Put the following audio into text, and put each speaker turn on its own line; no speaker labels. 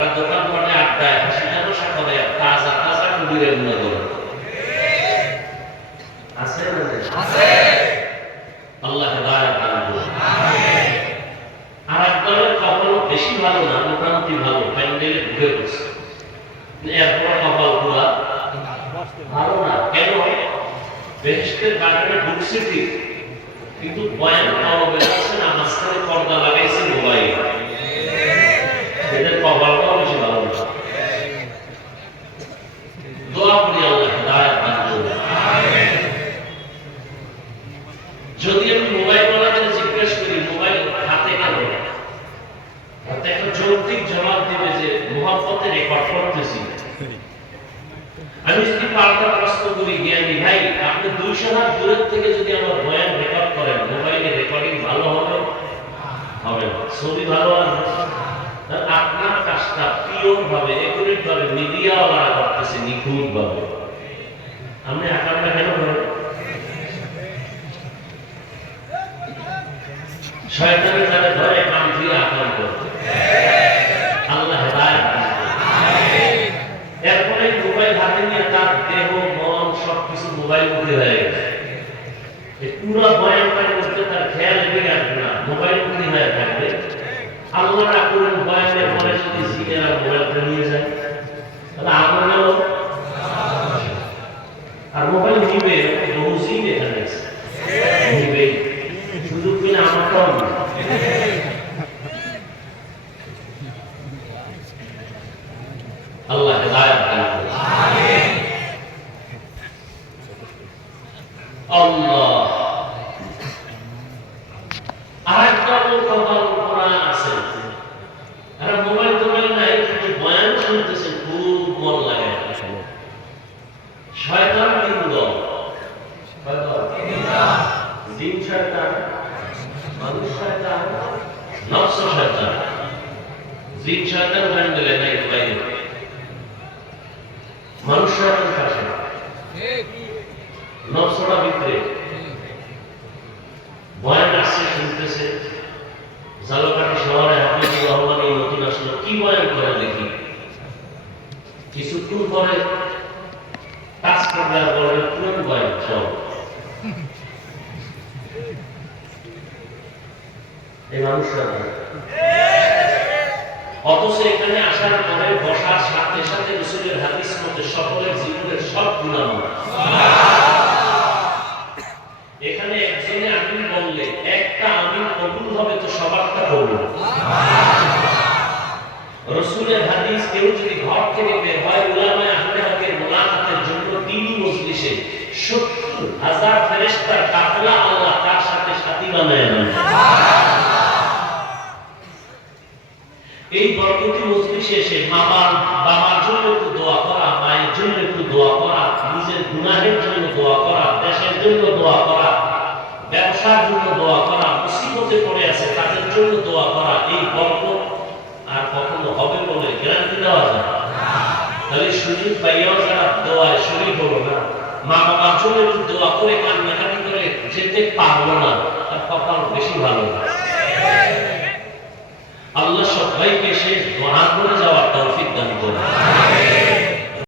দোকান পাটে আড্ডায় হাসি তামাশা করে তাজা তাজা কুবিরের মনে করে আছে না নেই? আল্লাহ হেদায়েত দান করুন। আর একদলের কপাল বেশি ভালো না মোটামুটি ভালো প্যান্ডেলে ঢুকে পড়ছে এরপর কপাল পুরা ভালো না। কেন? বেহেস্তের বাগানে ঢুকছে ঠিক কিন্তু বয়ান পাওয়া বেরোচ্ছে না মাঝখানে পর্দা লাগাইছে মোবাইল এদের কপালটাও বেশি ভালো না দোয়া করি আল্লাহ হেদায়েত দান করুন যদি আমি মোবাইল ওয়ালাদের জিজ্ঞেস করি মোবাইল হাতে কেন হাতে যৌক্তিক জবাব দিবে যে মোহাম্মতে রেকর্ড করতেছি আমি যদি পাল্টা প্রশ্ন করি, জ্ঞানী, ভাই, আপনি দুইশো হাত দূরের থেকে যদি আমার বয়ান রেকর্ড করেন, মোবাইলে রেকর্ডিং ভালো হবে হবে ছবি ভালো আপনার কাজটা পিওর ভাবে একুরেট ভাবে মিডিয়া ওয়ালা করতেছে নিখুঁত ভাবে আপনি আকামটা কেন করেন? শয়তানের ধরে কাম দিয়ে আকাম করতে আল্লাহ হেদায়েত দান করুন। এরপরে মোবাইল হাতে নিয়ে তার দেহ মন সবকিছু মোবাইল মুখে হয়ে গেছে। আল্লাহ দান করুন আল্লাহ আরেকটা লোক আমার কোরআন আছে আর মোবাইল টোবাইল নাই কিন্তু বয়ান শুনতেছে খুব মন লাগে শয়তান তিন দল কয় দল? জিন শয়তান মানুষ শয়তান নফস শয়তান জিন শয়তান গান দিলে নাই বাইরে মানুষ শয়তান পাশে নফসটা ভিতরে বয়ান আসছে শুনতেছে জালকাঠি শহরে হাফিজুর রহমান এই নতুন আসলো। কি বয়ান করে দেখি? কিছুক্ষণ পরে কাজ পরে পুরো বয়ান সব এই মানুষরা না। অথচ এখানে আসার পরে বসার সাথে সাথে রসুলের হাদিস মতে সকলের জীবনের সব গুণাম এখানে একজনে আমিন বললে, একটা আমিন কবুল হবে তো সবারটা কবুল। রসুলের হাদিস কেউ যদি ঘর থেকে বের হয়, উলামায়ে আহলে হকের মোলাকাতের জন্য তিনি মজলিসে সত্তর হাজার ফেরেশতার কাফেলা আল্লাহ তার সাথে সাথী বানায় নেন। এই বরকতি মজলিসে এসে মামার, বাবার জন্য একটু দোয়া করা, মায়ের জন্য একটু দোয়া করা, নিজের গুনাহের জন্য দোয়া করা, দেশের জন্য দোয়া করা, ব্যবসার জন্য দোয়া করা, মুসিবতে পড়ে আছে তাদের জন্য দোয়া করা, এই বরকত আর কখনো হবে বলে গ্যারান্টি দেওয়া যায় তাহলে সুযোগ পাইয়াও যারা দোয়ায় শরীর হলো না, মা বাবার জন্য একটু দোয়া করে, কান্নাকাটি করে, যেতে পারব না, তার কপাল বেশি ভালো না। সবাইকে শেষ দোয়া করে যাওয়ার তৌফিক দান করুন।